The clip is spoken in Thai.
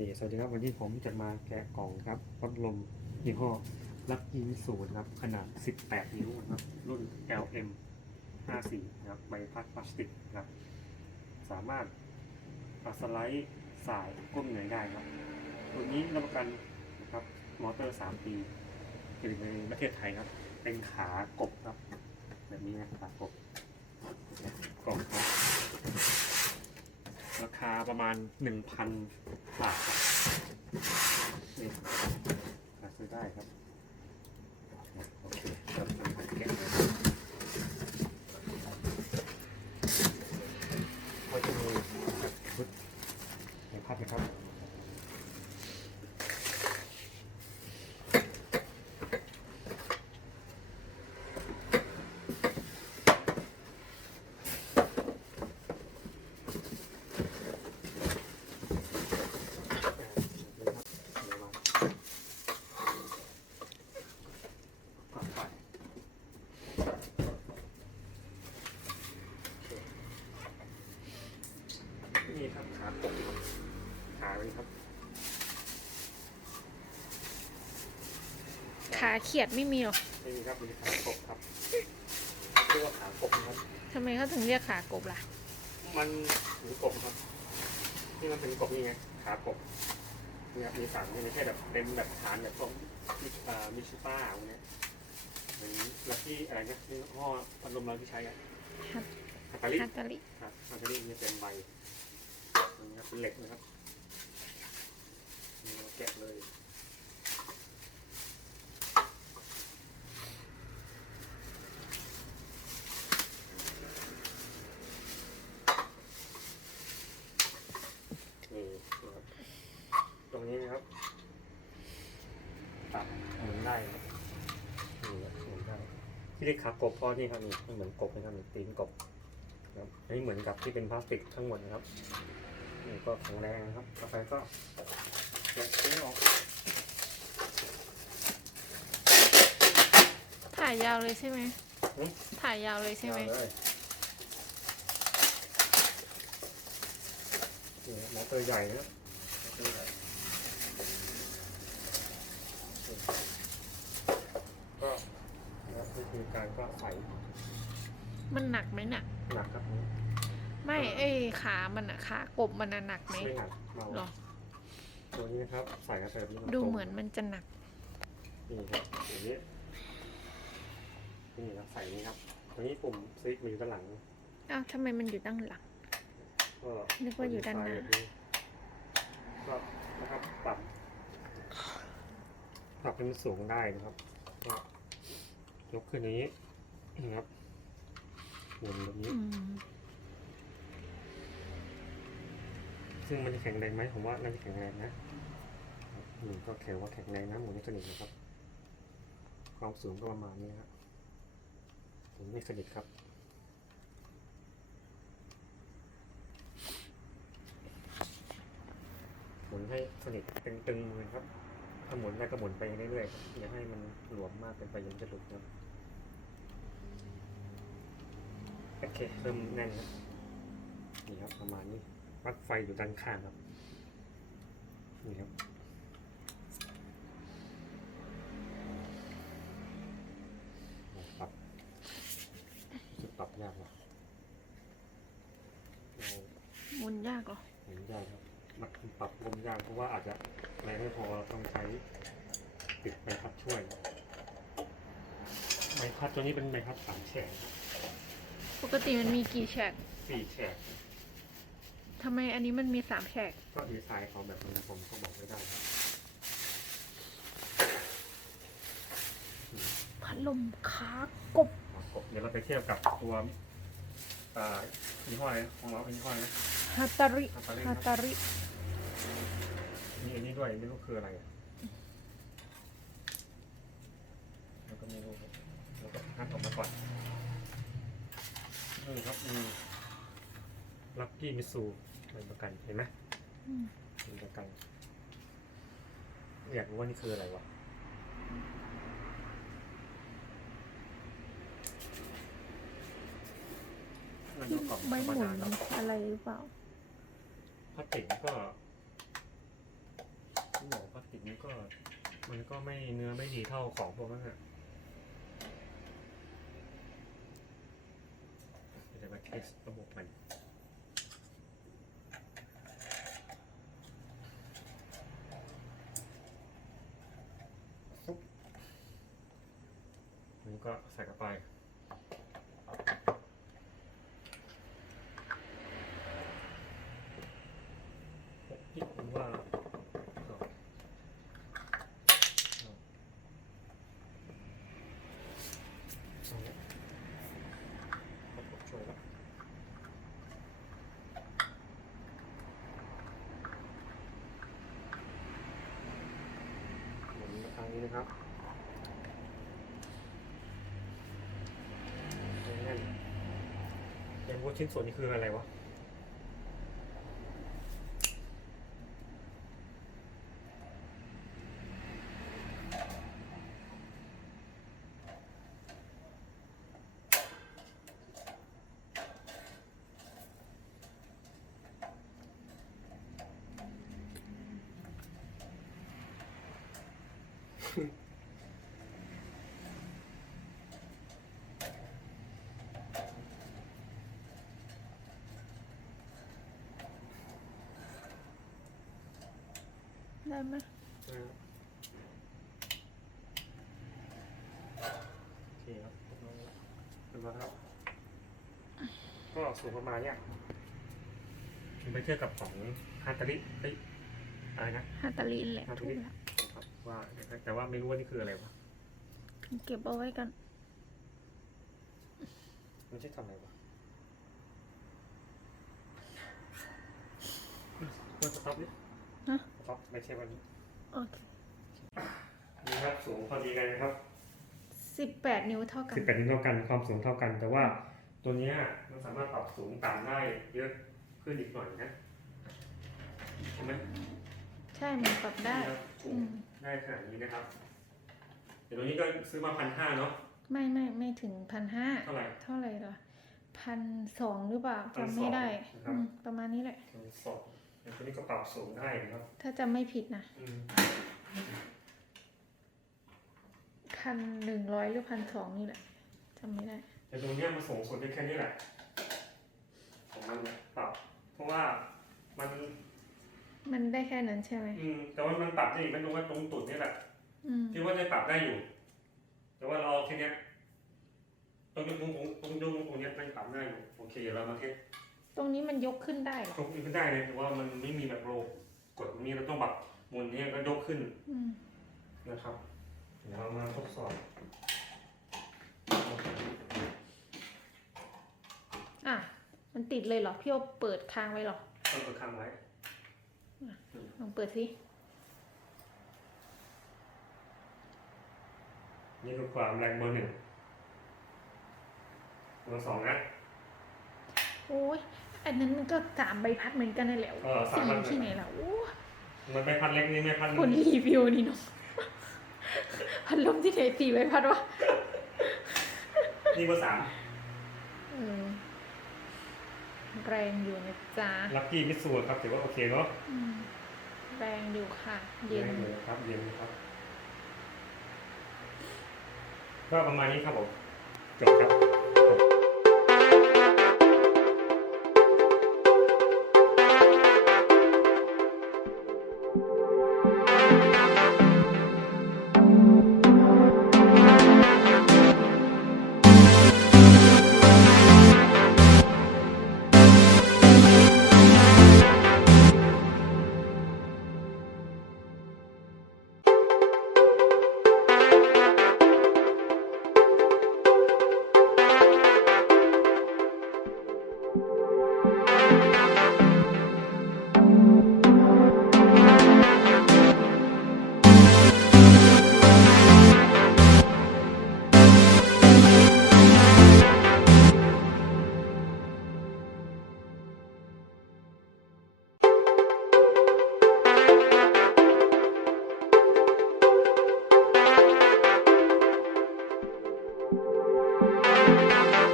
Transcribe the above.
สวัสดีครับวันนี้ผมจะมาแกะกล่องครับพัดลมยี่ห้อลักยิงศูนย์ครับ ขนาด 18 นิ้วนะครับ รุ่น LM 54นะครับใบพัดพลาสติกนะครับ สามารถเอาสไลด์สายก้มเงยได้ครับ ตัวนี้รับประกันนะครับมอเตอร์ 3 ปีผลิตในประเทศไทยครับ เป็นขากบครับ แบบนี้นะขากบกล่องครับ ราคาประมาณ 1,000บาทครับนี่หาซื้อได้ครับ โอเคเริ่มทำการแกะเลยก็จะมีชุดในพัดนะครับ นี่ครับขาปกครับขา เลยครับ ขาเขียดไม่มีหรอไม่มีครับมีขากบครับเรียกว่าขากบนะครับ ทำไมเขาถึงเรียกขากบล่ะ มันเหมือนกบครับ นี่มันเป็นกบนี่ไงขากบเนี่ยครับมีฝังนี่ไม่ใช่แบบเป็นแบบฐานแบบพวกมิชอ่ามิชูป้าพวกเนี้ยเหมือนลักที่อะไรนะที่ห่อพัดลมเราที่ใช้อะฮัตฮัตตาลิฮัตตาลิ ครับฮัตตาลินี่เป็นใบนี่ครับเป็นเหล็กนะครับนี่เราแกะเลยนี่นะครับตรงนี้นะครับตัดหมุนได้นะครับนี่ครับหมุนได้ที่เรียกขากบเพราะนี่ครับนี่มันเหมือนกบนะครับเหมือนตีนกบนะครับอันนี้เหมือนกับที่เป็นพลาสติกทั้งหมดนะครับนี่ก็แข็งแรงนะครับต่อไปก็ แกะชิ้นออกถ่ายยาวเลยใช่ไหมอืมถ่ายยาวเลยใช่ไหมเอาเลยนี่มอเตอร์ใหญ่นะครับมอเตอร์ใหญ่ก็นะครับวิธีการก็ใส่มันหนักไหมน่ะ หนักครับนี่ไม่เอ้ยขามันอะขากบมันอะหนักไหมไม่หนักเบา หรอ ตัวนี้นะครับใส่กระเทียมนี่ดูเหมือนมันจะหนัก นี่ครับอย่างนี้นี่ครับใส่นี้ครับตัวนี้ปุ่มสวิตช์มันอยู่ด้านหลังอ้าวทำไมมันอยู่ด้านหลัง ก็นึกว่าอยู่ด้านหน้าแบบก็นะครับปรับปรับให้มันสูงได้นะครับก็ยกขึ้นอย่างนี้นะครับหมุนแบบนี้ อืม ซึ่งมันจะแข็งแรงไหมผมว่าน่าจะแข็งแรงนะหมุนก็แข็งว่าแข็งแรงนะหมุนไม่สนิทนะครับ ความสูงก็ประมาณนี้ครับหมุนไม่สนิทครับหมุนให้สนิทตึงๆเลยครับ ถ้าหมุนได้ก็หมุนไปเรื่อยๆอย่าให้มันหลวมมากเกินไปยังจะหลุดครับโอเคเริ่มแน่นครับนี่ครับประมาณนี้ ปลั๊กไฟอยู่ด้านข้างครับ นี่ครับโอ้ปรับรู้สึกปรับยากว่ะเราหมุนยากเหรอหมุนยากครับมันปรับลมยากเพราะว่าอาจจะแรงไม่พอเราต้องใช้ติดใบพัดช่วยใบพัดตัวนี้เป็นใบพัดสามแฉกครับปกติมันมีกี่แฉกสี่แฉก ทำไมอันนี้มันมีสามแฉกก็ดีไซน์เขาแบบนั้นนะผมก็บอกไม่ได้ครับพัดลมขากบอะกบเดี๋ยวเราไปเทียบกับตัวอ่ายี่ห้ออะไรนะของเราเป็นยี่ห้ออะไรนะฮัตตาริฮัตตาริฮัตตาริมีอันนี้ด้วยไม่รู้คืออะไรอะแล้วก็ไม่รู้ครับแล้วก็หักออกมาก่อนนี่ครับมีลักกี้มิสู เป็นประกันเห็นไหมอืมเป็นประกัน อยากรู้ว่านี่คืออะไรวะมันก็กล่องใบธรรหมุนดาเนอะอะไรหรือเปล่าพลาสติกก็มันก็ มันก็ไม่เนื้อไม่ดีเท่าของพวกนั้นอะเดี๋ยวมาเทสระบบมัน ก็ใส่เข้าไป คิดว่าเอาเอาเอาละเอาผมโชว์ละหมุนมาทางนี้นะครับแน่น ว่าชิ้นส่วนนี้คืออะไรวะ ได้ไหมนะครับโอเคครับเรียบร้อยครับก็สูงประมาณเนี้ยไปเทียบกับของฮาตาริเอ้ยอะไรนะฮาตาลีนแหละฮาตาถูริกแล้วครับว่าแต่ว่าไม่รู้ว่านี่คืออะไรวะเก็บเอาไว้กัน มันใช่ทำอะไรวะควรสต็อปดิ ฮะสต็อปไม่ใช่วันนี้โอเคนี่ครับสูงพอดีกันนะครับสิบแปดนิ้วเท่ากันสิบแปดนิ้วเท่ากันความสูงเท่ากัน แต่ว่าตัวเนี้ยมันสามารถปรับสูงต่ำได้เยอะขึ้นอีกหน่อยนะใช่ไหมใช่มันปรับได้ครับสูอืงมได้ขนาดนี้นะครับเดี๋ยวตัวนี้ก็ซื้อมาพันห้าเนาะไม่ไม่ไม่ถึงพันห้าเท่าไหร่ เท่าไหร่ล่ะพันสองหรือเปล่า1,200จำไม่ได้นะครับ อืมประมาณนี้แหละพันสองเดี๋ยว ตัวนี้ก็ปรับสูงได้นะครับ ถ้าจำไม่ผิดนะอืมพันหนึ่งร้อยหรือพันสองนี่แหละจำไม่ได้ แต่ตัวเนี้ยมันสูงสุดได้แค่นี้แหละ ของมันเนี่ยปรับ เพราะว่ามันมันได้แค่นั้นใช่ไหมอืมแต่ว่ามันปรับได้อีกมันตรงว่าตรงตุดนี่แหละอืมที่ว่าจะปรับได้อยู่ แต่ว่าเราเอาแค่เนี้ยตรงยกมุมตรงยกมุมตรงเนี้ยมันปรับได้อยู่โอเคเดี๋ยวเรามาเทส ตรงนี้มันยกขึ้นได้เหรอ ยกขึ้นได้เลยแต่ว่ามันไม่มีแบบโรลกดตรงนี้เราต้องแบบหมุนเนี้ยก็ยกขึ้นอืม นะครับเดี๋ยวเรามาทดสอบอะ มันติดเลยเหรอ พี่โอเปิดค้างไว้เหรอ ต้องกดค้างไว้ลองเปิดสิ นี่คือความแรงเบอร์หนึ่งเบอร์สองนะ โอ้ยอันนั้นมันก็สามใบพัดเหมือนกันนั่นแหละเออสามสี่ใบที่ไหนล่ะโอ้มันไม่พัดเล็กนี่ไม่พัดคนรีวิวนี่เนาะพัดลมที่ไหนสี่ใบพัดวะนี่เบอร์สามเออแรงอยู่นะจ๊ะลัคกี้มิสซูครับถือว่าโอเคเนาะอืมแรงอยู่ค่ะ เย็นแรงเลยครับเย็นครับ ก็ประมาณนี้ครับผมจบครับ